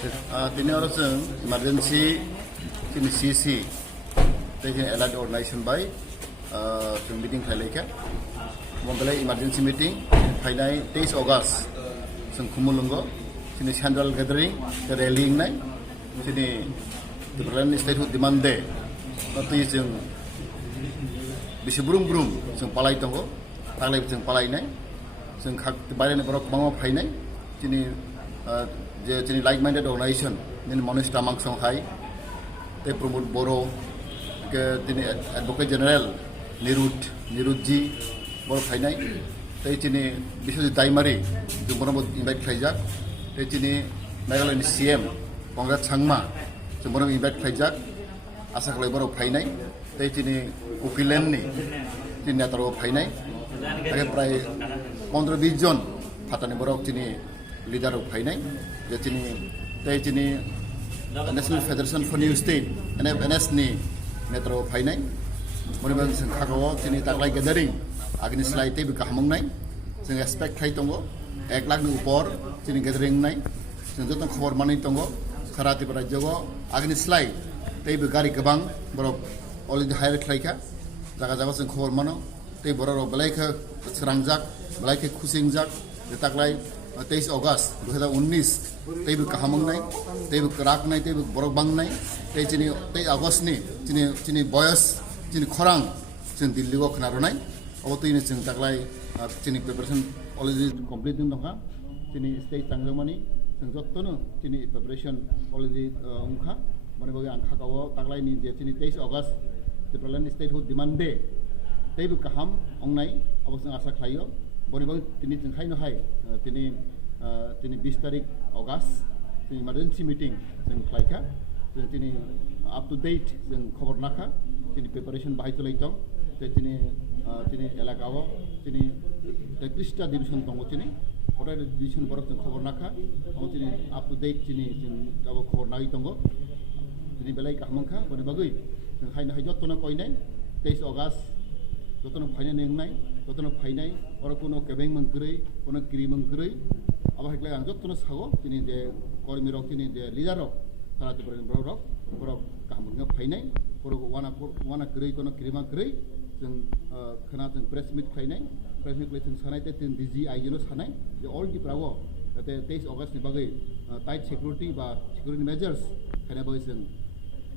Tini orang seng emergency tini CC, tadi alert organisation by seng meeting khai leka. Membalai emergency meeting khai 23 August seng kumulungo tini central gathering rallying nai tini Timberland statehood demand day. Nanti seng bisi burung seng palai tongo, taklai seng palai nai seng khak tibai ni borok bango khai nai tini jadi like-minded organisation ini Monis Tamang Songhai, te promote Boro, ke tini advocate general Nirudji Boro Kainai, te tini bisa di Taimari, itu Boro invite Kaijak, te tini Nagaland CM, Pongrat Sangma, semua invite Kaijak, asa kalau Boro Kainai, te tini Ukilen ni, tini Nataro Kainai, agak prai 15 John Patani Boro tini leader of Kainai. Jadi National Federation for New State, NFNS ni Metro Kainai. Mereka sengkakawo jadi taklai gathering, agni slide itu berkahamung nai. Seng expect kai tunggu, 1 lakh ni upor jadi gathering nai. Seng jatuh khawar mana tunggu, karati pada jago agni slide. Tapi berkari kebang, baru already hire kai ka. Jaga-jaga seng khawar mana, tapi baru balai ke serangjak, balai ke kusingjak, taklai 23 August 2019 tei kahamang nai tei kerak nai tei borok bang nai tei chini tei August ni chini boyos chini khorang chini Delhi go khnaro nai abo tei ni ching taklai chini preparation already complete din dongka chini stage tangjamani ching jottono chini preparation already ungkha mane bagi angkha kawo taklai ni je chini 23 August Timberland statehood demand day tei kaham ongnai abo sing asa khlaio boni bang tini chingkhai no hai tini 20 tarik August tini emergency meeting jeng khlaika tini up to date jeng khobor nakha tini preparation bahai tolai tong tini elakawo tini 33 ta division tongo tini ora division borok jeng khobor nakha amo tini up to date tini jeng abo khobor nai tongo tini belai kahmangkha boni bagui jeng hai na hai jotto na koinai 23 August jotono phainai nengnai jotono phainai ora kono kebeng mangkrei kono kiri mangkrei aba heklai ang jotono sago tini je kormi rok tini je leader rok tarate pore borok kahmungna phainai poro wana krei kono kiri mangkrei jeng khana jeng press meet phainai press meet le jeng sanai te tin DG IGNO sanai je all di prago te 23 August ni bagai tight security ba security measures khana bagai jeng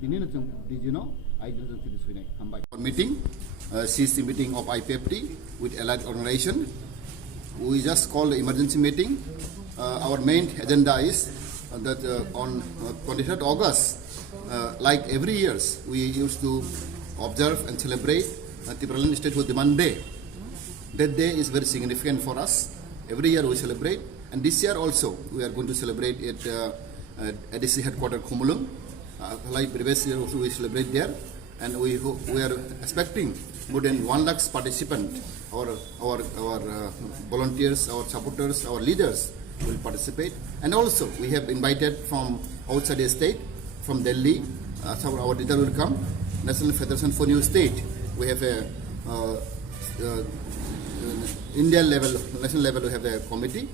tini na jeng DG no IGNO jeng tini suinai hambai meeting CC meeting of IPFT with allied organization. We just called the emergency meeting. Our main agenda is that on 23rd August, like every year, we used to observe and celebrate Timberland Statehood Demand Day. That day is very significant for us. Every year we celebrate, and this year also we are going to celebrate it at ADC headquarters Kumulung. Like previous year also we celebrate there. And we are expecting more than 1 lakh participants, our volunteers, our supporters, our leaders will participate. And also we have invited from outside the state, from Delhi, so our leader will come. National Federation for New State, we have a India level, national level, we have a committee.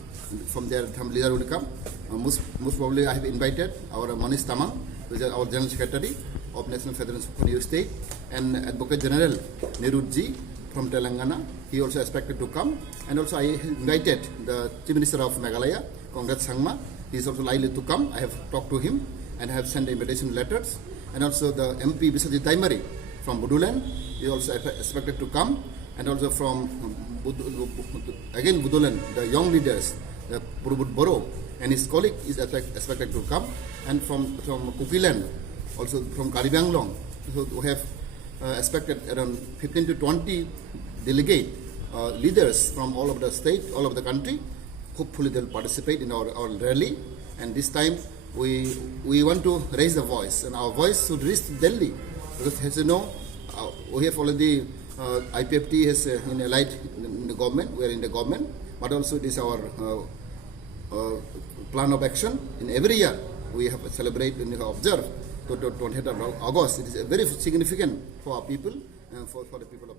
From there, some leader will come. Most probably, I have invited our Monis Tamang, which is our General Secretary of National Federation for New State, and Advocate General Nirudji from Telangana. He also expected to come. And also I invited the Chief Minister of Meghalaya, Pongrat Sangma. He is also likely to come. I have talked to him and have sent invitation letters. And also the MP Biswajit Taimari from Budulan, he also expected to come. And also from again Budulan, the young leaders, the Purubut Boro and his colleague is expected to come. And from Kukilan, also from Karibanglong, so we have expected around 15 to 20 delegate leaders from all of the state, all of the country. Hopefully they'll participate in our rally. And this time we want to raise the voice, and our voice should reach to Delhi. Because as you know, we have already IPFT has in allied in the government. We are in the government, but also it is our plan of action. In every year we have to celebrate and observe to 20th of August. It is very significant for our people and for the people of